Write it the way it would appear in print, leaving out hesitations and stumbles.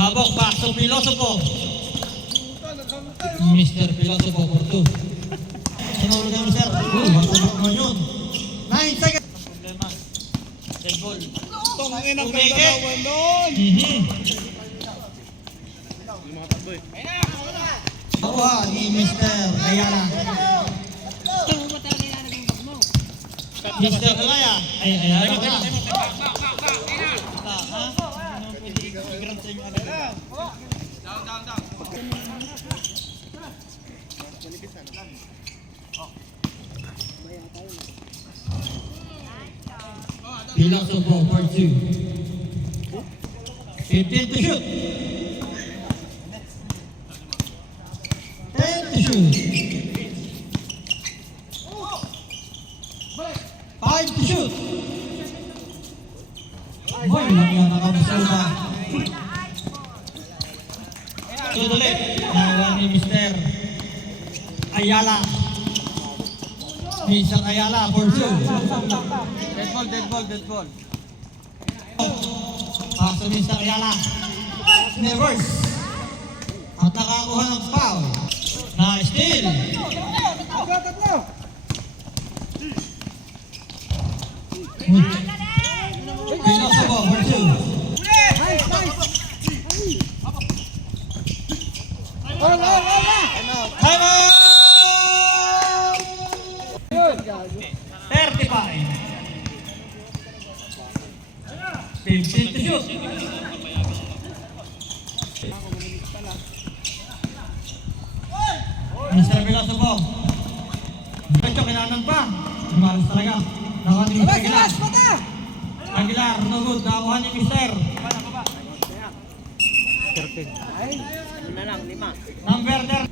Habok back to Filosofo. Mr. Filosofo for 2. Sinulog naman sir. Matulog naman yun. 9 seconds. Problema. Dead ball. Tongin ang gagalawan doon. Nakuha ni Mr. Ayala. Mr. Ayala. Ayala ka na. Filosofo for 2. 15 to shoot. 10 to shoot. 5 to shoot. Boy, lang yan nakamusulta. To the left. Nawa ni Mr. Ayala. Mr. Ayala for 2. Dead ball. Paso Mr. Ayala. Reverse. At nakakuha ng foul. Na steal. Tatlo. Filosofo for 2. Nice. Wala. Time out! 35. 15 to shoot. Mr. Filosofo. Diretso, kailangan pa. Lumalas talaga. Nakuha ni Mr. Aguilar. Aguilar, no good. Nakuha ni Mr. Number 30.